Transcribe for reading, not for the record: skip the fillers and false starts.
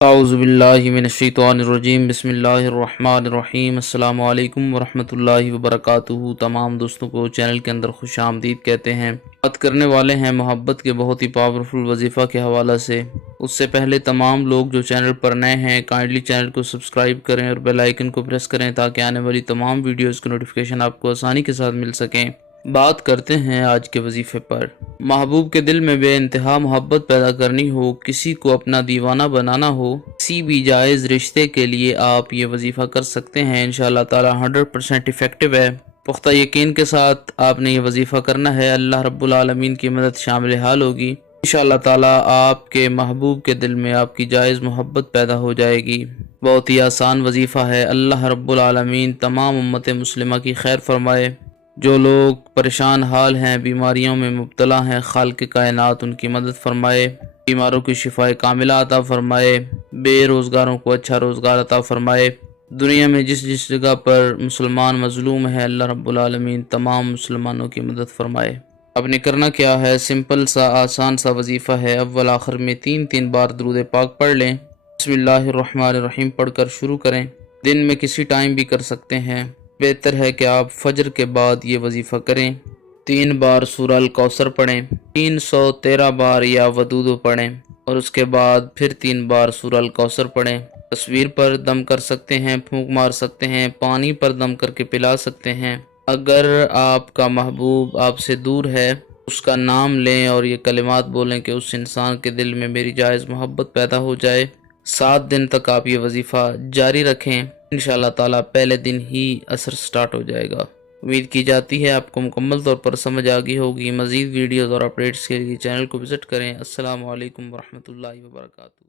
اعوذ باللہ من الشیطان الرجیم، بسم اللہ الرحمن الرحیم۔ السلام علیکم ورحمۃ اللہ وبرکاتہ۔ تمام دوستوں کو چینل کے اندر خوش آمدید کہتے ہیں۔ بات کرنے والے ہیں محبت کے بہت ہی پاورفل وظیفہ کے حوالے سے۔ اس سے پہلے تمام لوگ جو چینل پر نئے ہیں کائنڈلی چینل کو سبسکرائب کریں اور بیل آئیکن کو پریس کریں تاکہ آنے والی تمام ویڈیوز کی نوٹیفیکیشن آپ کو آسانی کے ساتھ مل سکیں۔ بات کرتے ہیں آج کے وظیفے پر۔ محبوب کے دل میں بے انتہا محبت پیدا کرنی ہو، کسی کو اپنا دیوانہ بنانا ہو، کسی بھی جائز رشتے کے لیے آپ یہ وظیفہ کر سکتے ہیں۔ انشاءاللہ تعالی 100% ایفیکٹو ہے۔ پختہ یقین کے ساتھ آپ نے یہ وظیفہ کرنا ہے، اللہ رب العالمین کی مدد شامل حال ہوگی۔ انشاءاللہ تعالی آپ کے محبوب کے دل میں آپ کی جائز محبت پیدا ہو جائے گی۔ بہت ہی آسان وظیفہ ہے۔ اللہ رب العالمین تمام امت مسلمہ کی خیر فرمائے۔ جو لوگ پریشان حال ہیں، بیماریوں میں مبتلا ہیں، خالق کائنات ان کی مدد فرمائے، بیماروں کی شفاء کاملہ عطا فرمائے، بے روزگاروں کو اچھا روزگار عطا فرمائے۔ دنیا میں جس جس جگہ پر مسلمان مظلوم ہے، اللہ رب العالمین تمام مسلمانوں کی مدد فرمائے۔ اب نے کرنا کیا ہے، سمپل سا آسان سا وظیفہ ہے۔ اول آخر میں 3 بار درود پاک پڑھ لیں۔ بسم اللہ الرحمن الرحیم پڑھ کر شروع کریں۔ دن میں کسی ٹائم بھی کر سکتے ہیں، بہتر ہے کہ آپ فجر کے بعد یہ وظیفہ کریں۔ 3 بار سورہ الکوثر پڑھیں، 313 بار یا ودود پڑھیں، اور اس کے بعد پھر 3 بار سورہ الکوثر پڑھیں۔ تصویر پر دم کر سکتے ہیں، پھونک مار سکتے ہیں، پانی پر دم کر کے پلا سکتے ہیں۔ اگر آپ کا محبوب آپ سے دور ہے، اس کا نام لیں اور یہ کلمات بولیں کہ اس انسان کے دل میں میری جائز محبت پیدا ہو جائے۔ 7 دن تک آپ یہ وظیفہ جاری رکھیں، انشاءاللہ تعالیٰ پہلے دن ہی اثر سٹارٹ ہو جائے گا۔ امید کی جاتی ہے آپ کو مکمل طور پر سمجھ آگئی ہوگی۔ مزید ویڈیوز اور اپڈیٹس کے لیے چینل کو وزٹ کریں۔ السلام علیکم ورحمۃ اللہ وبرکاتہ۔